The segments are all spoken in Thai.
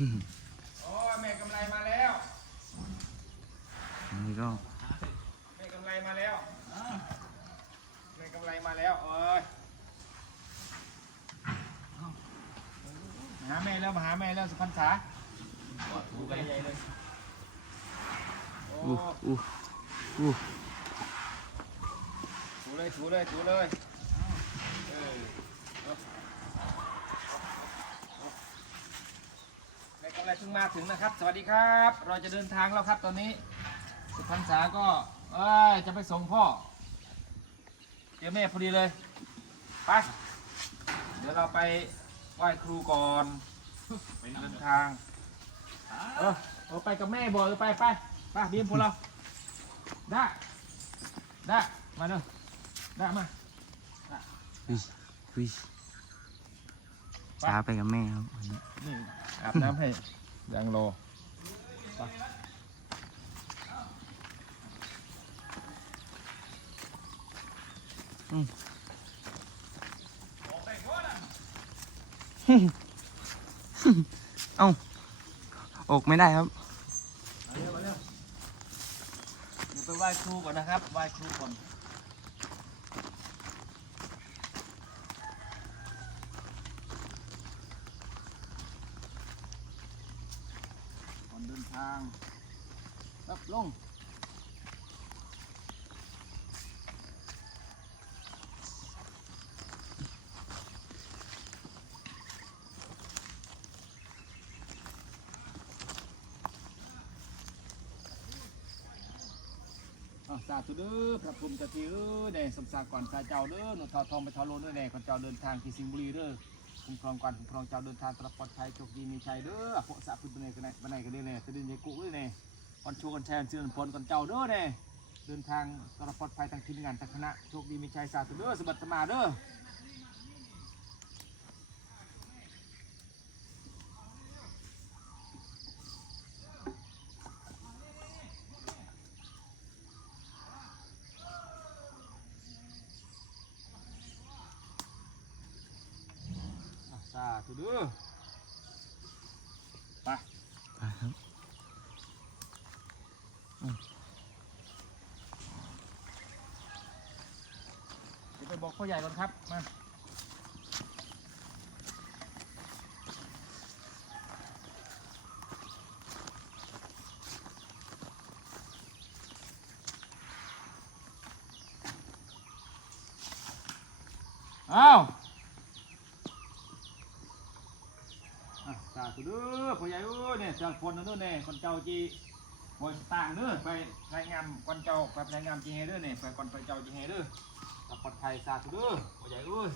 โอ้ยแม่กำไรมาแล้วอันนี้ก็แม่กำไรมาแล้วแม่กำไรมาแล้วเอ้ยมาหาแม่แล้วมาหาแม่แล้วสุพรรษาถูกันใหญ่เลยโอ้อู้อู้อู้ถูเลยถูเลยถูเลยเออเอาแม่ กำไรเพิ่งมาถึงนะครับ สวัสดีครับ เราจะเดินทางแล้วครับตอนนี้ สุพรรษาก็เอ้ยจะไปส่งพ่อ เจอแม่พอดีเลย ไป เดี๋ยวเราไปไหว้ครูก่อนไปเดินทาง เออเอาไปกับแม่บอกเออไปไปไปบีมพวกเรา ได้ได้มาเด้อได้มาวิวิ ช้าไปกับแม่ครับวันนี้นี่อาบน้ำให้ยังรอไปเอ้าอกไม่ได้ครับ มาเร็วมาเร็วเดี๋ยวไปไหว้ครูก่อนนะครับไหว้ครูก่อนก่อนเดินทางรับลงสาธุเด้อพระภูมิเจ้าเอ้ยแด่สมสารก่อนข้าเจ้าเด้อหนุนทอทองไปทอโลนเด้อแด่คนเจ้าเดินทางที่สิงห์บุรีเด้อ คุ้มครองก่อนคุ้มครองเจ้าเดินทางตลอดปลอดภัยโชคดีมีชัยเด้อพวกสาพุทธเนยกันไหนบันไดกันเด้อแน่ตะดินยายกุเด้อแน่ยวันชูกันแทนเชื่อพลกันเจ้าเด้อเนี่ยเดินทางตลอดปลอดภัยทางทีมงานทางคณะโชคดีมีชัยสาธุเด้อสมบัติมาเด้อ อะสาธุเด้อไปไปครับเดี๋ยวไปบอกพ่อใหญ่ก่อนครับ มาอ้าว อะสาธุเด้อพ่อใหญ่เอ้ยเนี่ยเจ้าคนนั่นเด้อเนี่ยคนเจ้าจีบอยต่างเด้อไปรายงานคนเจ้าไปรายงานจีเฮเด้อเนี่ยไปคนไปเจ้าจีเฮเด้อปลอดภัยสาธุเด้อพ่อใหญ่เอ้ย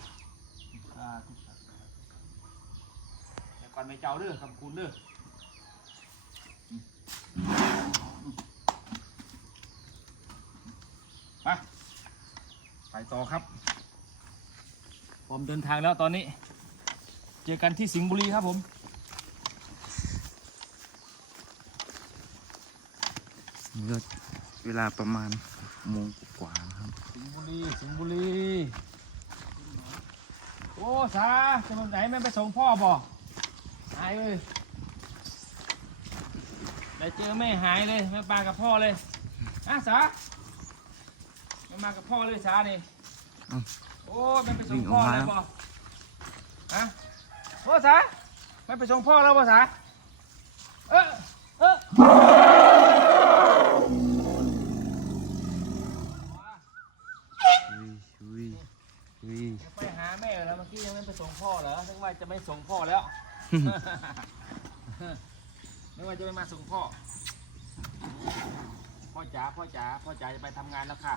สาธุแต่ก่อนไม่เจ้าเด้อคำคุณเด้ออืมอืมไปไปต่อครับ ผมเดินทางแล้วตอนนี้ เจอกันที่สิงห์บุรีครับผม ก็เวลาประมาณโมงกว่าๆครับ สิงห์บุรี สิงห์บุรี โอ้สาจะมาไหนไม่ไปส่งพ่อบ่หายเลยได้เจอแม่หายเลยไม่มากับพ่อเลยอะสาไม่มากับพ่อเลยสานี่อ้าวโอ้ไม่ไปส่งพ่อเลยบ่ฮะโอ้สาไม่ไปส่งพ่อแล้วบ่สาเออเออ วิวิวิ ไปหาแม่แล้วเมื่อกี้ยังไม่ไป ส่งพ่อเหรอนึกว่าจะไม่ส่งพ่อแล้ว นึกว่าจะไม่มาส่งพ่อ พ่อจ๋าพ่อจ๋าพ่อจ๋าจะไปทำงานแล้วค่ะ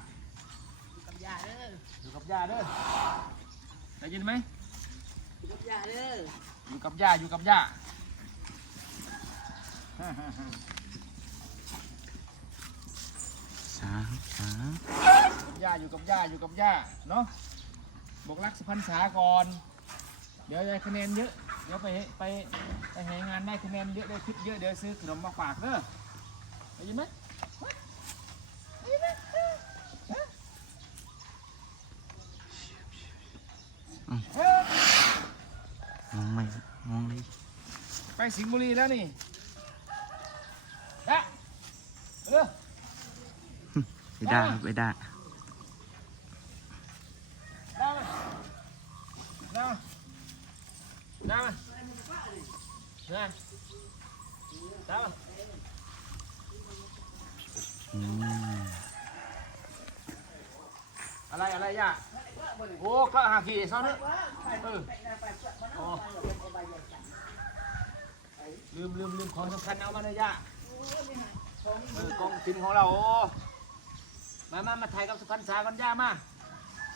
กับยาเด้ออยู่กับย่าเด้อได้ยินไหมกับยาเด้ออยู่กับย่าอยู่กับย่าช้าช้าย่าอยู่กับย่าอยู่กับย่าเนาะบอกรักสุพรรณษาก่อน เดี๋ยวได้คะแนนเยอะ เดี๋ยวไปไปไปหางานได้คะแนนเยอะได้คลิปเยอะเดี๋ยวซื้อขนมมาฝากเด้อได้ยินไหมได้ยินไหมฮะเฮ้ยมองไม่มองเลยไปสิงห์บุรีแล้วนี่เอ๊ะเออไอ้ด้าครับได้า ได้ไหมได้ไหม ได้ไหมได้ได้ไหมอืมอะไรอะไรย่าโอ้ข้าหาขี่ซ้อนเนอะเออลืมลืมลืมของสำคัญเอามาเลยย่าเออกองสินของเราโอ้มามามาถ่ายกับสุพรรณษากันย่ามา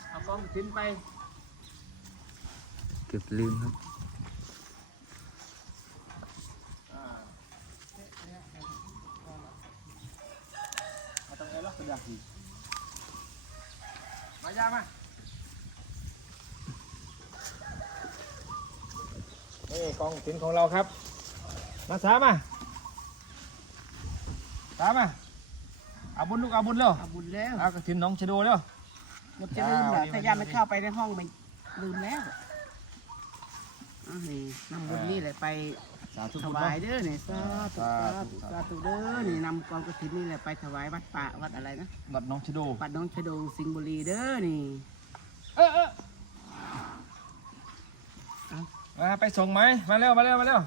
เอากองสินไป เกือบลืมครับ อ่าเอาตรงนี้แล้วก็อยากขี่มาย่ามานี่กอง สินของเราครับ มาสามาสามาเอาบุญลูกเอาบุญเร็วเอาบุญแล้วเอากระถินน้องชะโดเร็วหมดจะลืมเหรอถ้ายาไม่เข้าไปในห้องไม่ลืมแล้วอะนี่นำบุญนี่แหละไปสาธุถบุญวาเนาะยเด้อเนี่ยสาธุสาธุสาธุเด้อนี่นำกองกระถินนี่แหละไปถวายวัดป่าวัดอะไรนะวัดน้องชะโดวัดน้องชะโดสิงห์บุรีเด้อนี่ เออเออ มาไปส่งไหมมาเร็วมาเร็วมาเร็ว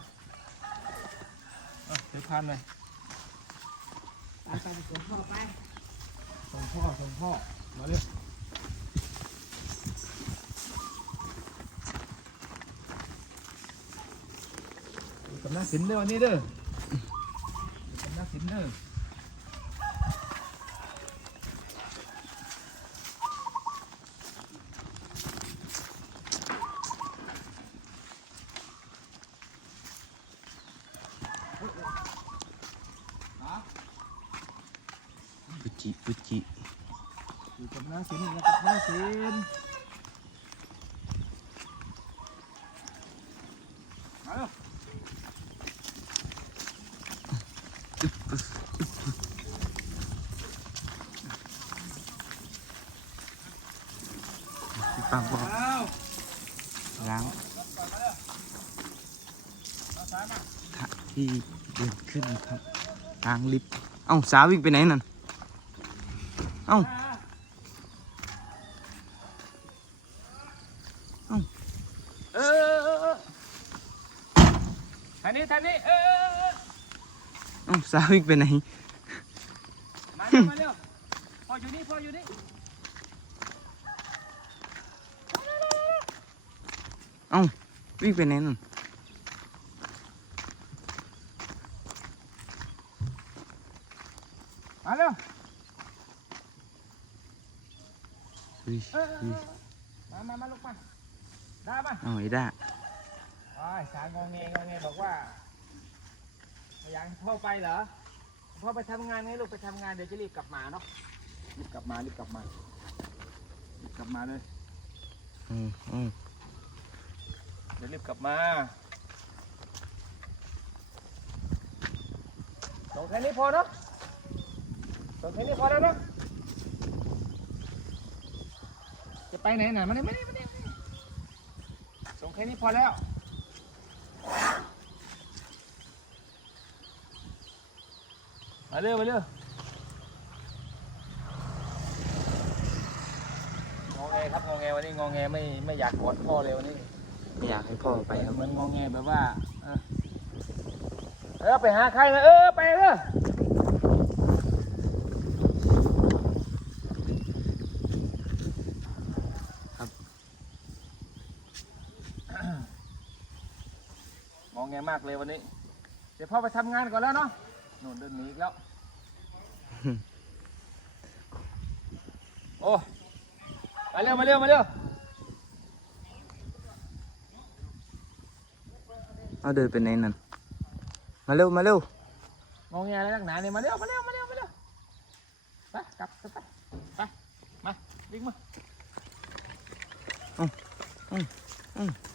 เดี๋ยวพันเลยไปไปไปส่งพ่อไปส่งพ่อส่งพ่อมาเร็วกับน้าสินเด้อวันนี้เด้อกับน้าสินเด้อ ปุจิปุจิอยู่กับหน้าสินอยู่กับหน้าสินมาเร็วปังบอล้างที่เดินขึ้นครับ ทางลิฟต์เอ้าสาววิ่งไปไหนนั่น เอ้า เออเออเออทางนี้ทางนี้เออเออเออเอ้าสาววิ่งไปไหน มาเร็วมาเร็วพ่ออยู่นี่พ่ออยู่นี่เอ้าวิ่งไปไหนนั่น มาเร็วเฮ้ยเออเออเฮ้ยเออมามามาลุกมาได้มาเอาไอ้ด้าอ้ายสายงงเงงงเงบอกว่าไม่อยากให้พ่อไปเหรอพ่อไปทำงานไงลูกไปทำงานเดี๋ยวจะรีบกลับมาเนาะรีบกลับมารีบกลับมารีบกลับมาเลยเอ้าเอ้าเดี๋ยวรีบกลับมาส่งแค่นี้พอเนาะ จะไปไหนไหนมาเนี่ยมาเนี่ยมาเนี่ยส่งแค่นี้พอแล้ว มาเร็วมาเร็วงอแงครับงอแงวันนี้งอแงไม่ไม่อยากกอดพ่อเลยวันนี้ไม่อยากให้พ่อไปครับ เหมือนงอแงแบบว่า เออเออไปหาใครนะเออไปเออ องแงมากเลยวันนี้ เดี๋ยวพ่อไปทำงานก่อนแล้วเนาะนู่นเดินหนีอีกแล้ว โอ้ มาเร็ว มาเร็ว มาเร็ว เอาเดินไปไหนนั่น มาเร็ว มาเร็วงงแงอะไรนักหนาเนี่ยมาเร็ว มาเร็ว มาเร็ว มาเร็ว ไปกลับไป ไป มาวิ่งมาจะเออจะเออจะ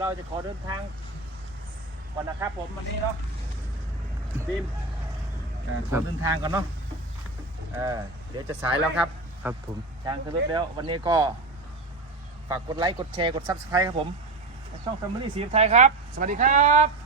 เดี๋ยวเราจะขอเดินทางก่อนนะครับ ผมวันนี้เนาะบีมอ่าขอเดินทางก่อนเนาะเออเดี๋ยวจะสายแล้วครับ ครับผม ทางขึ้นรถแล้ววันนี้ก็ฝากกดไลค์ กดแชร์ กด Subscribe ครับผมในช่อง Family สีไทยครับ สวัสดีครับ